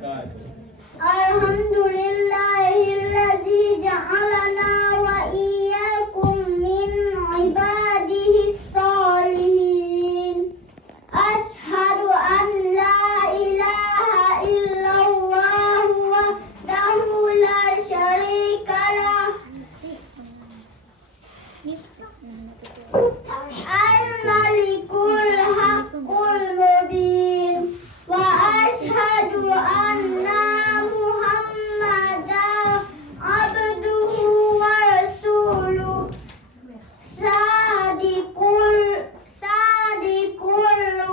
Alhamdulillahilladzi ja'alana wa iyyakum min ibadihi sholihin. Ashhadu an la ilaha illallah wahdahu la syarika lah. Al-Malikul Haqqul Mubin. Wa ashhadu anna Muhammadan abduhu wa rasuluh. Sadiqul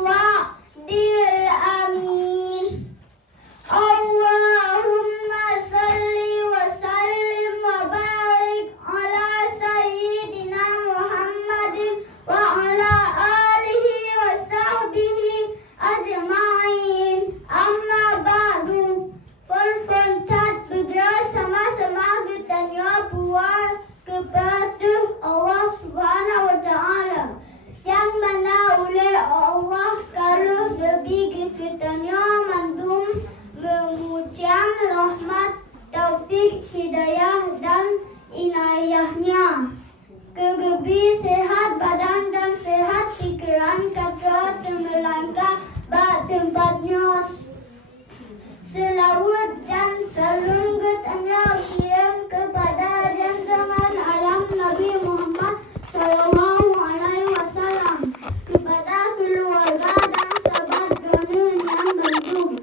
wa'dil amin. Allahumma salli wa sallim wa barik ala sayyidina Muhammadin wa ala alihi wa sahbihi ajma'in. Amma ba'du. Perfentat bersama-sama bertanya puas kepada Allah Subhanahu wa Ta'ala, yang mana oleh Allah kalau lebih ketanya mandum mengucap rahmat, taufik, hidayah dan inayahnya. Kegebi sehat badan dan sehat pikiran kata melangkah bak tempatnya. Selawat dan salam bertanya kirim kepada junjungan alam Nabi Muhammad sallallahu alaihi wasallam, kepada keluarga dan sahabat dunia yang beruntung.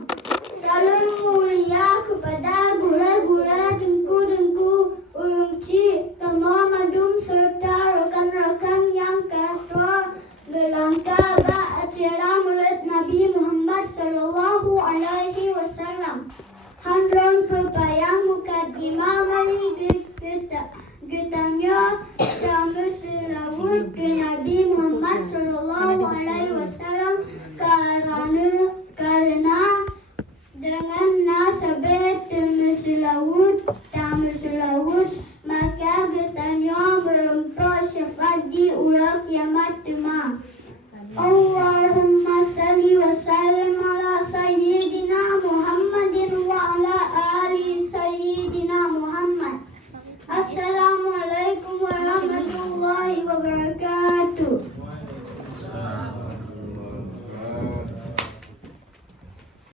Salam mulia kepada guru-guru, dengku-dengku, ulung cik, kama madum serta rakan-rakan yang ketua berlangkah bak acara Maulid Nabi Muhammad sallallahu alaihi wasallam. Handron perbayang mukadimah mari getanya kami selawat ke Nabi Muhammad sallallahu